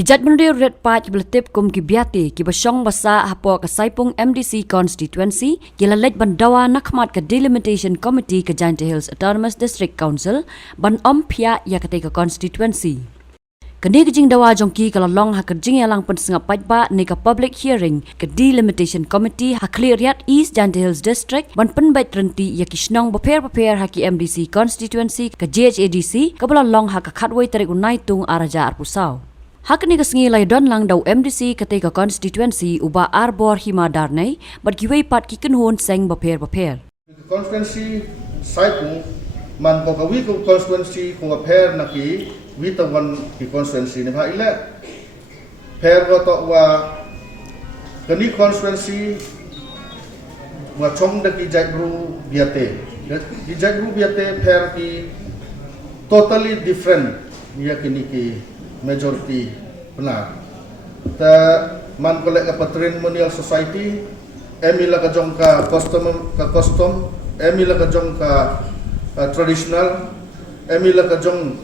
Kijat mendir red patch beletip kum ki Biate ki basong basa hapo ka saipung MDC Constituency ki lalej ban Dawa nakmat ka delimitation committee ka Giant Hills Autonomous District Council ban ompia ya ka constituency. Kani kijing Dawa jongki ka long ha kijing yalang pensengap pajba ni ka public hearing ka delimitation committee ha Khliehriat East Giant Hills District ban penbait renti ya ki Shillong Mail ha ki MDC Constituency ka GHADC ka long ha ka khatway tarik unai tung araja arpusau. Hak ni kesengi lai don lang dau MDC ketika constituency uba arbor hima darnai bat giwei pat ki kenhon seng baper. Constituency saipu man ko kawi ko constituency ko baper naki witawan ki constituency ni ba ile per ko to wa kani constituency wa chong da ki jagru Biate per ki totally different ya kini ki majority benar. Ta man kolek ka patrimonial society, emila ka jong ka custom, emila ka jong ka traditional, emila ka jong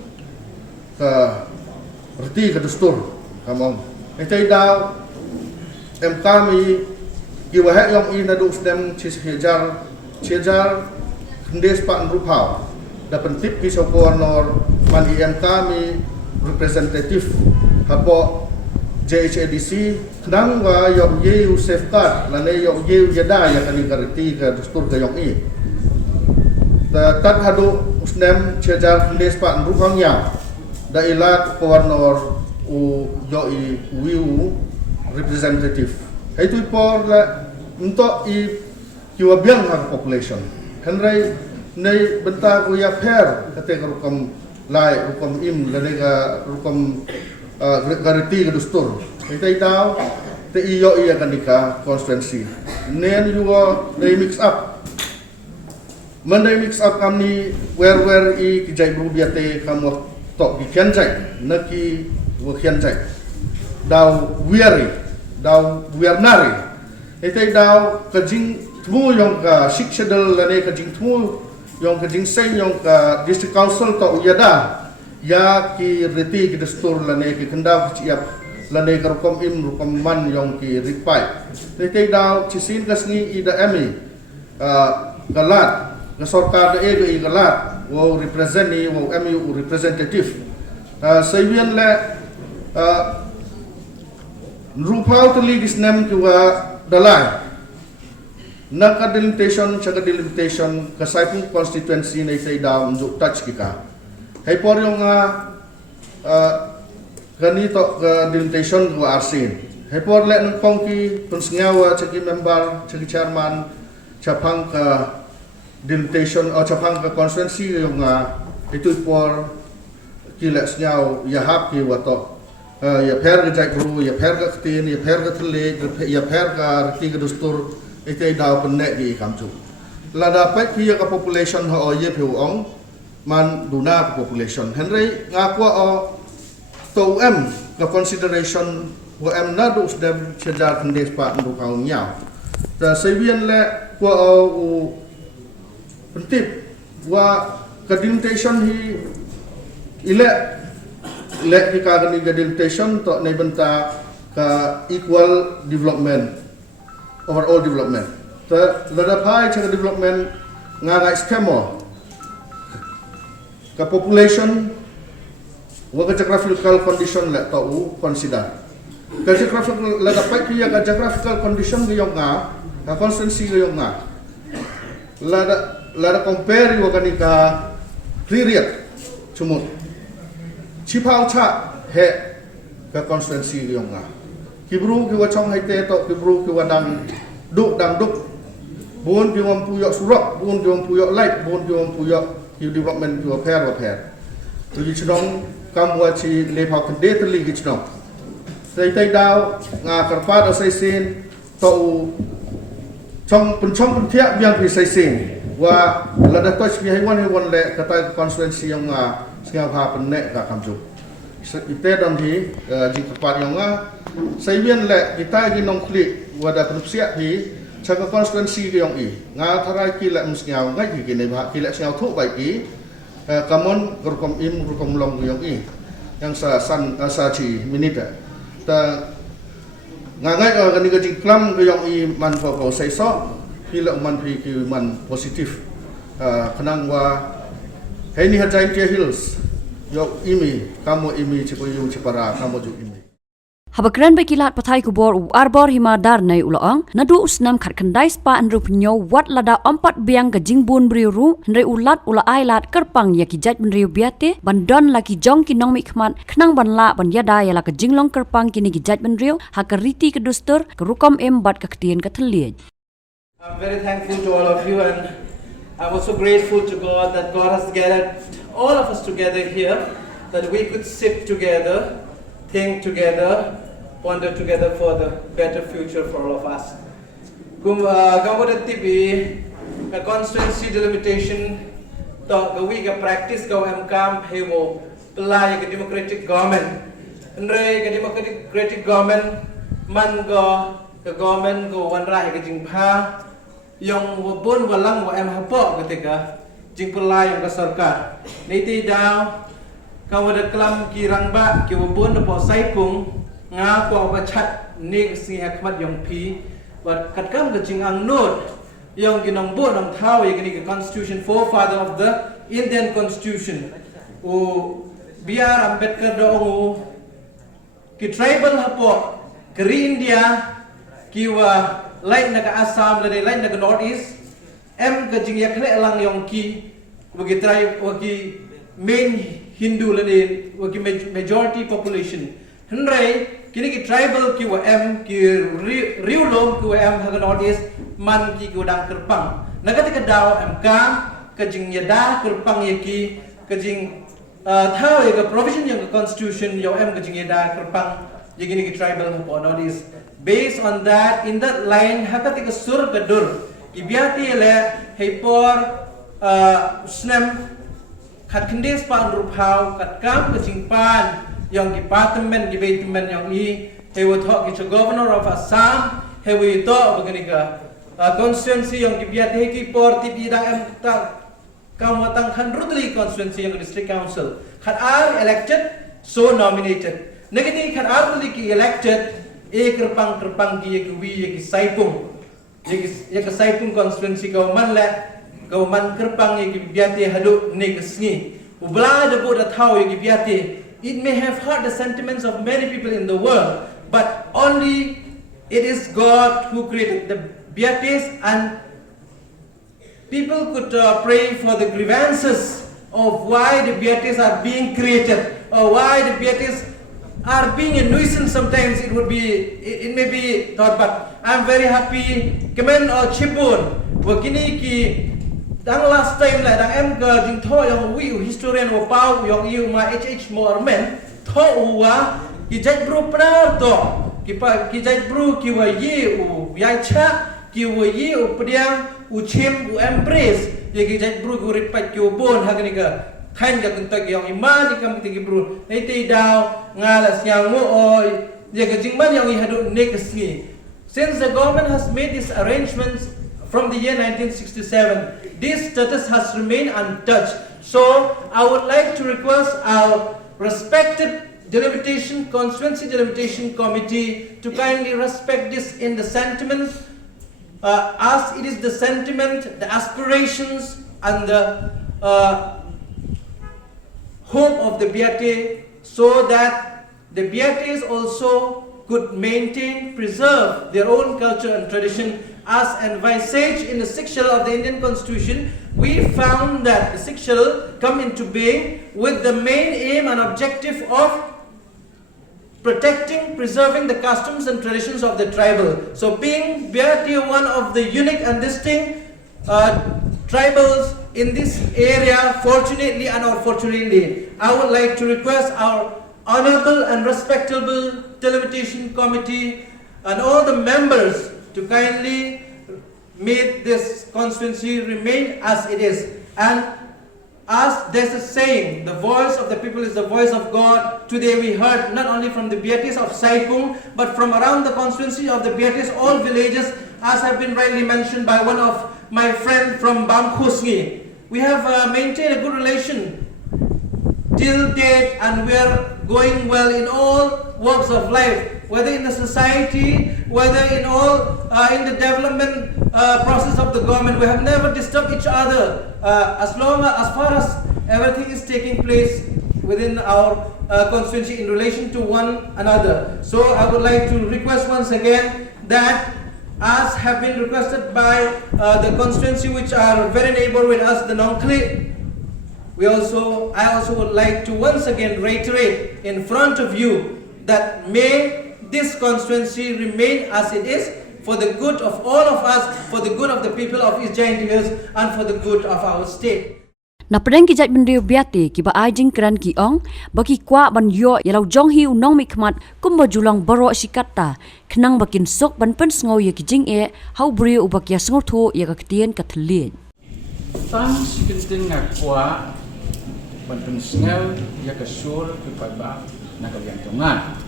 ka reti ka dustur. Kamong itai daw kami kiwahek yang ina du stem chejar ndes pa nrupau. Dapat tip ki sokonor man kami representative hapo JHADC nang wa yok yeu safeguard lane yok yeu jada ya kani kariti ka dustur ka yok i ta tat hadu usnem chejar ndes pa ruhang ya da ilat kowarnor u yo i wiu representative itu por la untuk i kiwa biang hak population henry nei benta ku ya per kate rukom lai rukom im lanega rukom gariti dustur itai daw te iyo iya kanika constituency nen yuo they mix up kami where i kijai Biate kamu tok kian jai naki wo kian jai daw nari itai daw kajing tmu yong ka shikshadal lane kajing tmu yang kejing sen yang ka district council to uyada ya ki reti ki dustur lane ki kendau siap lane ka rukom man yang ki ripai reti daw cisin kasni ida emi galat ka sarkar da e galat wo represent ni wo emi representative sabian le rupau tali disnam ki wa dalai naka delimitation kasaipung constituency na isay daw unjuk touch kika hay por yung ganito delimitation ko arsin hay por le ng kongki pensengawa chaki member chaki chairman chapang ka delimitation o chapang ka constituency yung ito por kila sengaw yahap ki wato ya per ga jagru ya per ga ktin ya per ga thle ya per ga rti ga dustur itai daw Pynneh di Kajuh. La dapat kia ka population ho ye piuong man duna ka population. Henry ngakwa o to ka consideration wa na do dem chejar kendes pa ndu kaung nyao. Ta sebian le kwa o pentip wa ka delimitation hi ile ki ka ni delimitation to nei benta ka equal development overall development. Lada pai cara development ngagai skemo ka population wa geographical condition la tau consider. Ka geographical lada pai kia ka geographical condition ge yong ka constituency ge yong lada compare wa kani ka Khliehriat cumut chipau cha he ka constituency ge yong kibru ki wa chong haite to kibru ki wa dang duk buon ki wam puyok surok buon ki wam puyok light buon ki wam puyok ki development ki wa pair to yi chnong kam wa chi le phau kende tli ki chnong sai tai daw nga karpa da sai sin to chong pun thia biang pi sai sin wa la da touch bi hai wan le kata constituency yang singa pha Pynneh ka Kajuh ite dan hi jing kepat yang sabian le kita gi nong klik wada penupsia hi chaka constituency gi yong i nga tharai ki le msngaw ngai ki ne ba ki le sngaw thu bai ki kamon rukom long gi yong i yang sa chi minute ta ngangai ka ni ka jing klam ka yong I man ko sai so pila man phi ki man positive khanang wa hei ni hajai tia hills yok imi kamo imi chipo yu chipara kamo ju imi Habakran bekilat pathai kubor arbor himadar nai ulaang nadu usnam khat khandai spa anru pnyo wat lada ompat biang ka jingbun briuru nre ulat ula ailat kerpang ya ki jaj benriu biate bandon laki jong ki nong mi khmat khnang banla ban yada ya la ka jinglong kerpang kini ki jaj benriu hakariti ke dustur kerukom bat ka ktien ka thliej. I'm very thankful to all of you, and I'm also grateful to God that God has gathered all of us together here, that we could sit together, think together, ponder together for the better future for all of us. Kamu TV, a constituency delimitation, we can practice go Kyrwoh, pelai ke democratic government, andre ke democratic government, man go ke government go wanrai ke jingpa, yang wabun walang wa hapok ketika jing pelai yang ke sarkar. Niti daw, kamu ada kelam kirang ba ke wabun po saipung. Nga ko ba chat ni si hakmat yong pi but katkam ke jing ang nod yang ginong bo nang thaw yang ni constitution forefather of the Indian constitution biar Ambedkar do ki tribal hapo kri India ki wa lain na ka Assam la lain na ka North East ke jing yakhle lang yong ki wagi tribe wagi main Hindu la wagi majority population Henry, kini ki tribal ki wa ki riulom ki wa haga Northeast man ki dang kerpang. Nagati ka daw ka jing yada kerpang yaki ka jing thaw ya ka provision yang constitution yo ka jing yada kerpang yaki ki tribal po Northeast. Based on that, in that line hakati ka sur kadur ki biati le hepor snem khat khindes pan ruphaw kat kam ka jing pan yang department yang he would talk to governor of Assam he would talk begini ka constituency yang Biate ki por ti bidang kamatang khandrutli constituency yang district council khat are elected so nominated negati khat are ki elected kerpang ki ki saipung ye ka saipung constituency ka man kerpang ye ki Biate hadu negsni ubla de bo da thaw ye ki Biate. It may have hurt the sentiments of many people in the world, but only it is God who created the Biates, and people could pray for the grievances of why the Biates are being created or why the Biates are being a nuisance. Sometimes it may be thought, but I'm very happy. Kemen Chipun, wakini ki. Dang last time lah, dang ke jing tho yang historian wa pau yang ma Mormen tho wa ki jaj bro pnar to ki jaj bro ki wa yacha ki wa pediang chim embrace ye ki jaj bro ku ripat ki bon hagani ka khain ka kuntak yang ima ni kam ti bro nei ti daw ngala siang mo oi ye ka jing man yang hadu next ni. Since the government has made these arrangements from the year 1967, this status has remained untouched. So, I would like to request our respected constituency delimitation committee to kindly respect this in the sentiment, as it is the sentiment, the aspirations, and the hope of the Biate, so that the Biates also could maintain, preserve their own culture and tradition. As envisaged in the 6th schedule of the Indian Constitution, we found that the 6th schedule come into being with the main aim and objective of protecting, preserving the customs and traditions of the tribal. So being Biate one of the unique and distinct tribals in this area, fortunately and unfortunately, I would like to request our honorable and respectable delimitation committee and all the members to kindly make this constituency remain as it is. And as there's a saying, the voice of the people is the voice of God. Today we heard not only from the Biates of Saipung, but from around the constituency of the Biates, all villages, as have been rightly mentioned by one of my friend from Bamkhusngi. We have maintained a good relation till date, and we are going well in all walks of life, whether in the society, whether in all in the development process of the government. We have never disturbed each other as far as everything is taking place within our constituency in relation to one another. So I would like to request once again that, as have been requested by the constituency which are very neighbor with us, the Khliehriat, I also would like to once again reiterate in front of you that may this constituency remain as it is, for the good of all of us, for the good of the people of East Giant Hills, and for the good of our state. Na pedang kijat bendio Biate ki ba ajing keran ki ong bagi kwa ban yo yalau jong hi unong mikmat kum ba julang baro sikata kenang bakin sok ban pen sngo ye ki jing e hau brio ubak ya sngo tho ya ka tien ka thlien tang sikintin nga kwa ban pen sngo ya ka sur ki pa ba na ka yang tonga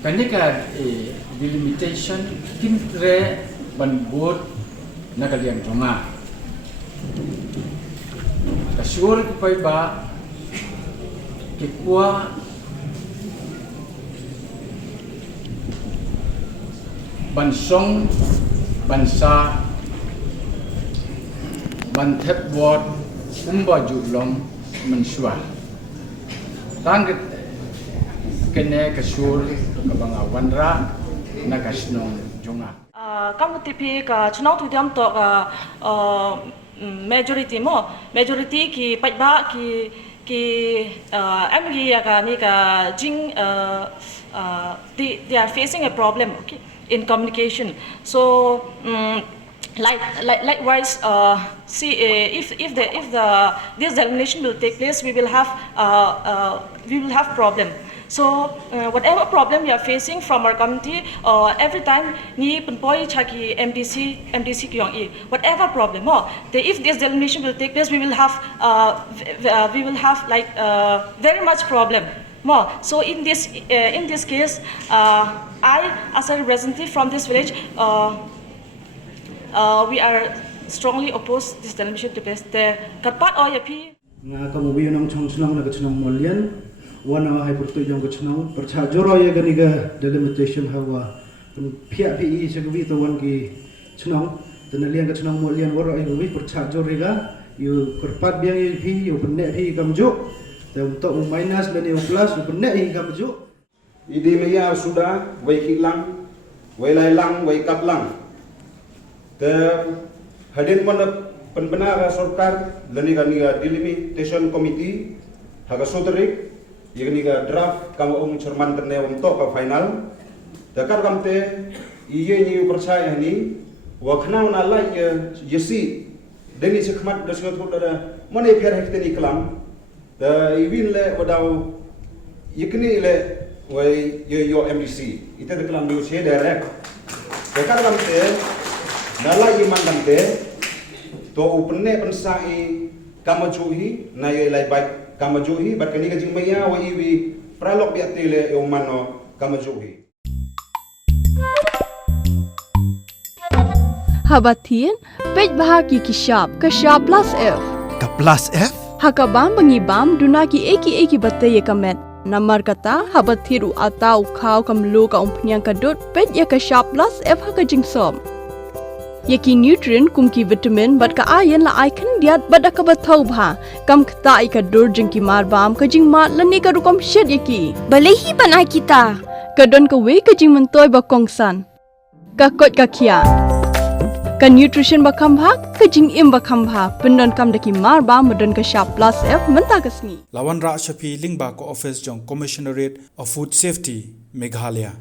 kanika delimitation kintre ban bot na kaliang tonga kasur ko pay ba kikwa bansong bansa bantep bot umba julong mensua tangit kene kasur kabanga wanra na kasnong jonga kamu tipi ka chunau tu diam to ka majority ki paiba ki MG ya ka ni ka jing they are facing a problem, okay, in communication. So likewise see if this examination will take place, we will have problem. So whatever problem we are facing from our community, every time ni penpoi chaki MDC kyong e whatever problem if this examination will take place, we will have like very much problem more. So in this case, I as a representative from this village, we are strongly opposed this examination to place. The katpat oyapi nga kamubi nang chongchunang na kachnong molian wana hai purtu jong kachnong percha joro ye ganiga delimitation hawa pia pi chagwi to wan ki chnong tenalian kachnong molian woro ai wi percha jorega yu korpat biang ye pi yu penne pi kamju te untuk minus dan yu plus yu penne hi kamju idi meya sudah wai hilang wai lailang wai kaplang te hadin penbenar sarkar laniga delimitation committee haga sotrik yeniga draft kamu cerman terne untuk ke final dakar kamte iye ni percaya ni wakna na la yesi deni sekhmat dasot da mone pher hekteni klam da ibin le wadau yekni le wai yo MDC ite de klam du se direct dakar kamte nala iman kamte to upne pensai kamajuhi na ye lai bai kamajuhi bat kani ka jingmaya wa iwi pralok biate le yo mano kamajuhi Habatin pej bahagi kishap kashap plus F ka plus F hakabam bangibam dunaki eki batte ye kamet namar kata habathiru atau khau kamlu ka umpnyang kadut pej ya kashap plus F hakajingsom Yaki nutrient kumki vitamin bat ka ayan la icon diat bat ka bathau bha kam khta ka dur jingki mar bam ka jing mat lani ka rukom shed yaki balehi banai kita ka don ka we ka jing mentoy ba kongsan ka kot ka khia ka nutrition ba kham bha ka jing im ba kham bha pendon kam daki mar bam modon ka sharp plus F menta kasni lawan ra shapi lingba ko office jong commissionerate of food safety Meghalaya